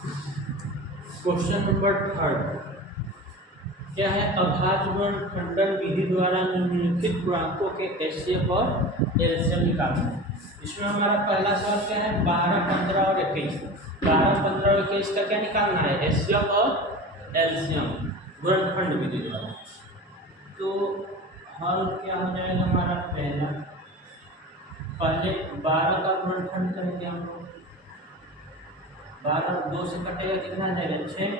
Question number 3 क्या है? अभाज्य गुणनखंडन विधि द्वारा निम्नलिखित गुणांकों के एचसीएफ और एलसीएम निकालना। इसमें हमारा पहला सवाल क्या है? 12, 15 और 21। 12, 15 और 21 का क्या निकालना है? एचसीएफ और एलसीएम गुणनखंड विधि द्वारा। तो हल क्या हो जाएगा हमारा? पहले 12 का गुणनखंड करेंगे हम लोग। 12 2 से कटेगा कितना आ जाएगा? 6।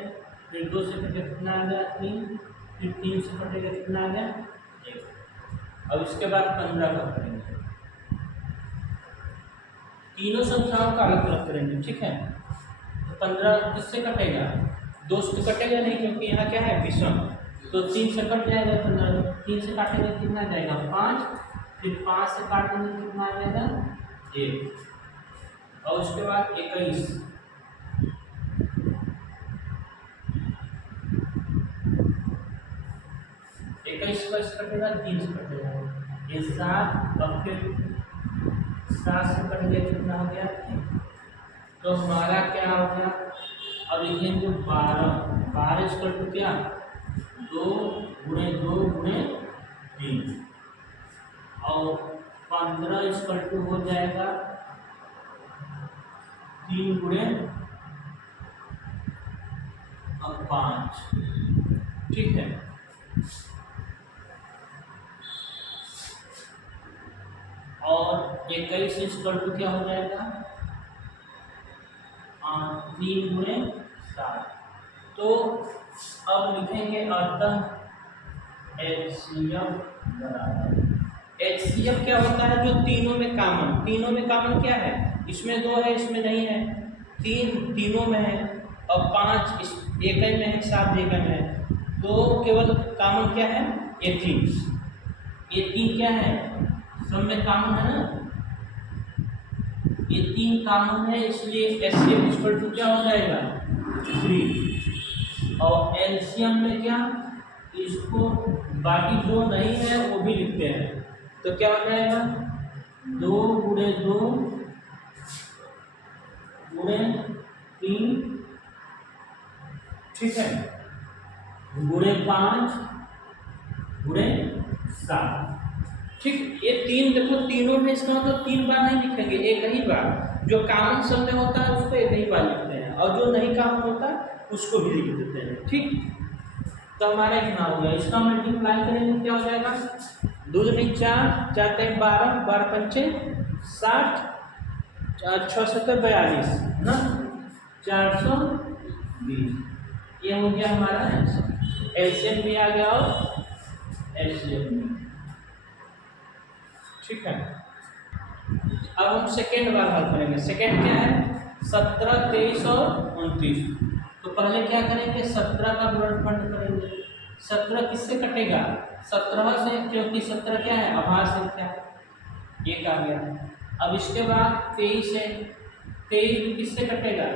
फिर 2 से कटेगा कितना आ गया? 3। फिर 3 से कटेगा कितना आ गया? 1। अब इसके बाद 15 का करेंगे। तीनों संख्याओं का अलग अलग करेंगे, ठीक है। तो 15 किससे कटेगा? 2 से कटेगा नहीं, क्योंकि यहाँ क्या है? विषम। तो 3 से कट जाएगा 15। 3 से काटेंगे कितना आ जाएगा? 5। फिर 5 से काटेंगे कितना आ जाएगा? 1। और उसके बाद 21। 21 का कटेगा 3 से कटेगा ये 7। और फिर 7 से कट गया कितना हो गया? 1। तो हमारा क्या हो गया? अब लिखेंगे 12 इसका टू क्या? 2 गुणे 2 गुणे 3। और 15 इसका टू हो जाएगा 3 गुणे 5, ठीक है। और 21 इसका टू क्या हो जाएगा? 3 गुणे 7। तो अब लिखेंगे अतः एचसीएफ बराबर। एचसीएफ क्या होता है? जो तीनों में कॉमन। तीनों में कॉमन क्या है? इसमें 2 है, इसमें नहीं है। 3 तीनों में है, और 5 इस एक में है, 7 एक में है। तो केवल कॉमन क्या है? ये 3। ये 3 क्या है? सब में कॉमन है ना। ये 3 कॉमन है, इसलिए एचसीएफ इक्वल टू क्या हो जाएगा? 3। और एलसीएम में क्या? इसको बाकी जो नहीं है वो भी लिखते हैं। तो क्या हो जाएगा? 2 गुणे 2 गुणे 3, ठीक है, गुणे 5 गुणे 7, ठीक। ये 3 देखो, तीनों में इसका मतलब 3 बार नहीं लिखेंगे, एक ही बार। जो कॉमन शब्द में होता है उसको एक ही बार लिखते हैं, और जो नहीं कॉमन होता उसको भी लिख देते हैं, ठीक। तो हमारा कितना हो गया? इसका मल्टीप्लाई करेंगे क्या हो जाएगा? 2 दूनी 4, 4 टाइम 12, 12 पंचे 60, 4 6 7 42 ना, 420। ये हो गया हमारा एलसीएम भी आ गया और एलसीएम भी, ठीक है। अब हम सेकेंड बार हल करेंगे। सेकेंड क्या है? 17, 23 और 29। तो पहले क्या करेंगे? 17 का गुणनखंड करेंगे। 17 किससे कटेगा? 17 से, क्योंकि 17 क्या है? अभाज्य संख्या, 1 आ गया। अब इसके बाद 23 है। 23 भी किससे कटेगा?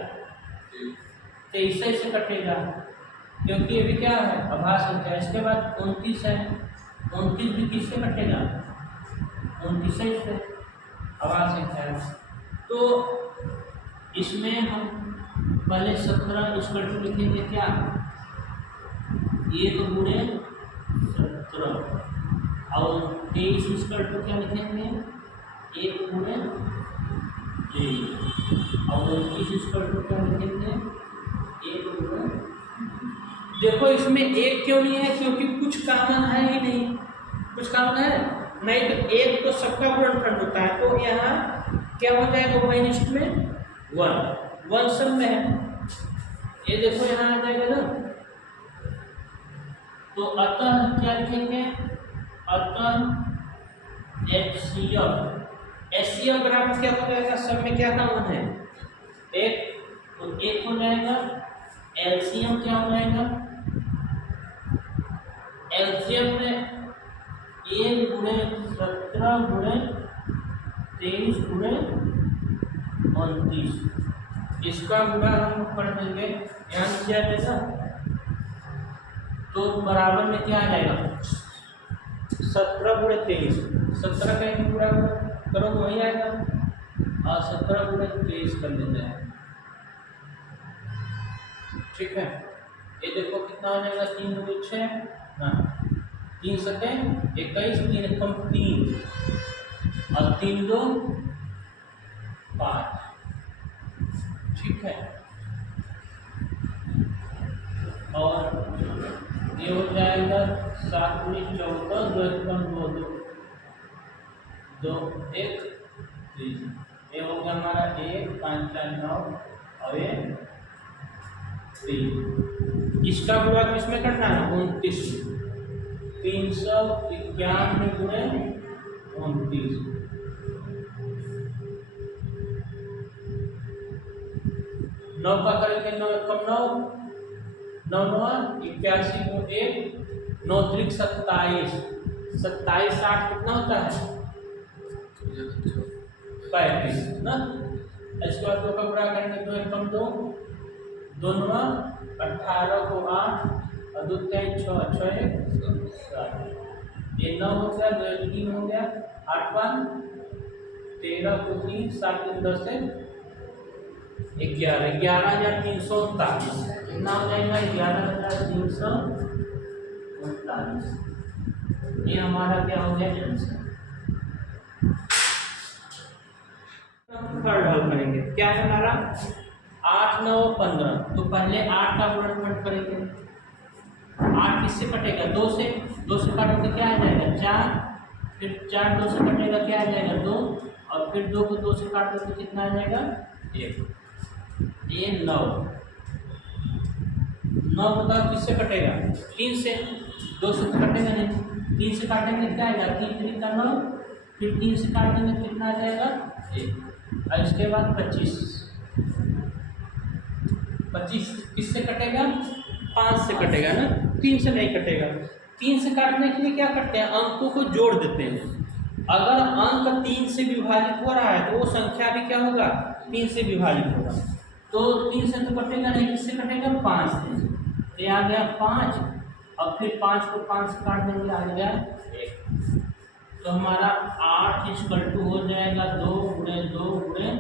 23 से कटेगा, क्योंकि ये भी क्या है? अभाज्य संख्या। इसके बाद 29 है। 29 भी किससे कटेगा? 29 से, अभाज्य संख्या है। तो इसमें हम पहले 17 इसको लिखेंगे क्या? 1 गुणे 17, और 23 इसका क्या लिखेंगे? 1 गुणे 23, और 29 इसका क्या लिखेंगे? 1 गुणे। देखो इसमें 1 क्यों नहीं है? क्योंकि कुछ कॉमन है ही नहीं। कुछ कॉमन है नहीं, तो 1 तो सबका गुणनखंड होता है। तो यहाँ क्या हो जाएगा? 1 में 1 सब में है। ये देखो यहाँ आ जाएगा ना। तो अतः क्या लिखेंगे? अतः एचसीएफ बराबर क्या हो जाएगा? सब में क्या कॉमन है? 1, तो 1 हो जाएगा। एलसीएम क्या हो जाएगा? एलसीएम में 1 गुणे 17 गुणे 23 गुणे 29, इसका गुणा हम कर देंगे, ध्यान किया जैसा। तो बराबर में क्या आ जाएगा? 17 गुणे 23, 17 का एक गुणा करो वही आएगा, और 17 गुणे 23 कर लेते हैं। ठीक है, ये देखो कितना हो जाएगा, 3 दूनी 6 ना, 3 सके 21, 3 एकम 3 और 3 2 5। ठीक है, और ये हो जाएगा 7 दूनी 14, 2 एकम 2 2 2 1 3। ये हो गया हमारा 1 5 4 9 और ये 3। इसका गुणा किसमें करना है, 29, 391 गुणे 29। 9 का करेंगे 9 एकम 9, 9 9 81 गुण 1, 9 3 27, 27 8 कितना होता है 35 ना। इसके बाद 2 का गुणा करेंगे 2 एकम 2, 2 9 18 को 8 और 2 3 6 6 1 7। ये 9 हो गया, 2 3 हो गया, 8 5 13 को 3 7 3 10 से 11, 11,339 कितना हो जाएगा 11,339। ये हमारा क्या हो गया आंसर। थर्ड हल करेंगे, क्या है हमारा 8 9 15। तो पहले 8 का गुणनखंड करेंगे। 8 किससे कटेगा 2 से, 2 से काटोगे क्या आ जाएगा 4, फिर 4 2 से कटेगा क्या आ जाएगा 2, और फिर 2 को 2 से काटोगे तो कितना आ जाएगा 1। ये 9 बताओ किससे कटेगा 3 से, 2 से तो कटेगा नहीं, 3 से काटेंगे क्या आएगा 3 3 का 9, फिर 3 से काटेंगे तो कितना आ जाएगा 1। और इसके बाद 25 किससे कटेगा 5 से कटेगा ना, 3 से नहीं कटेगा। 3 से काटने के लिए क्या करते हैं, अंकों को जोड़ देते हैं। अगर अंक 3 से विभाजित हो रहा है तो वो संख्या भी क्या होगा 3 से विभाजित होगा। तो 3 से तो कटेगा नहीं, किससे कटेगा 5 से। ये आ गया 5, अब फिर 5 को 5 से काट देंगे आ गया 1। तो हमारा 8 = हो जाएगा 2 गुणे 2 गुणे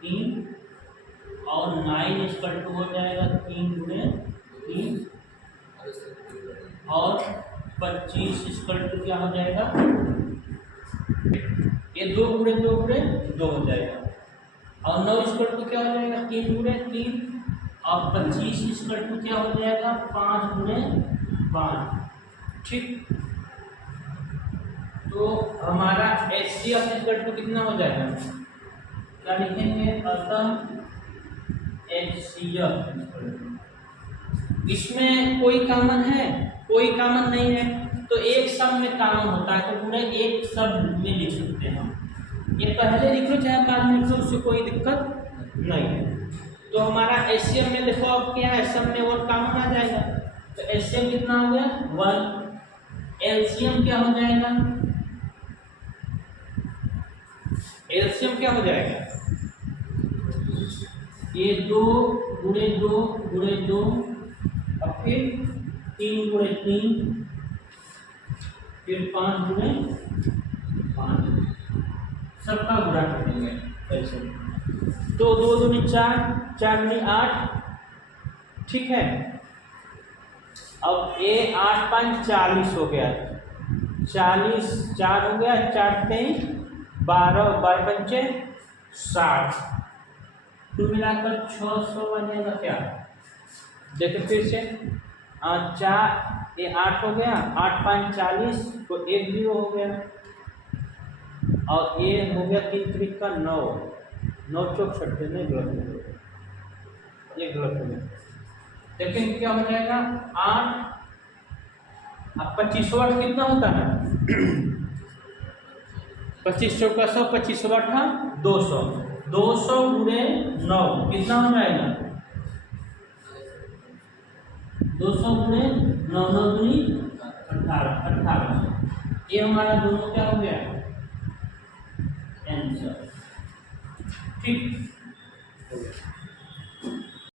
3, और 9 = हो जाएगा 3 गुणे 3, और 25 = क्या हो जाएगा, ये 2 गुणे 2 गुणे 2 हो जाएगा, और 9 = क्या हो जाएगा 3 गुणे 3, और 25 = क्या हो जाएगा 5 गुणे 5। ठीक, तो हमारा HCF = कितना हो जाएगा, क्या लिखेंगे, अतः HCF इसमें कोई कॉमन है, कोई कॉमन नहीं है, तो एक शब्द में कॉमन होता है तो पूरे एक शब्द में लिख सकते हैं हम। ये पहले लिख लो चाहे बाद में लिख लो, उससे कोई दिक्कत नहीं है। तो हमारा HCF में देखो अब क्या है, सब में 1 कॉमन आ जाएगा, तो HCF कितना हो गया 1। LCM क्या हो जाएगा, LCM क्या हो जाएगा, ये 2 गुणे 2 गुणे 2, और फिर 3 गुणे 3, फिर 5 गुणे 5, सबका गुणा करेंगे ऐसे। तो 2 दूनी 4, 4 दूनी 8। ठीक है, अब ये 8 5 40 हो गया, 40 4 हो गया, 4 3 12, 12 पंचे 60, कुल मिलाकर 600 बनेगा क्या, देखिए फिर से 4 ये 8 हो गया, 8 5 40, तो 1 0 हो गया, और ये हो गया 3 3 का 9, 9 चौक 60 नहीं गलत हो गया, ये गलत हो गया। देखिए क्या हो जाएगा 8, अब 25 वाट कितना होता है 25 चौका 100, 25 वाट 200, 200 गुणे 9 कितना हो जाएगा 200 गुणे 9 9 दूनी 18। ये हमारा दोनों क्या हो गया आंसर। ठीक।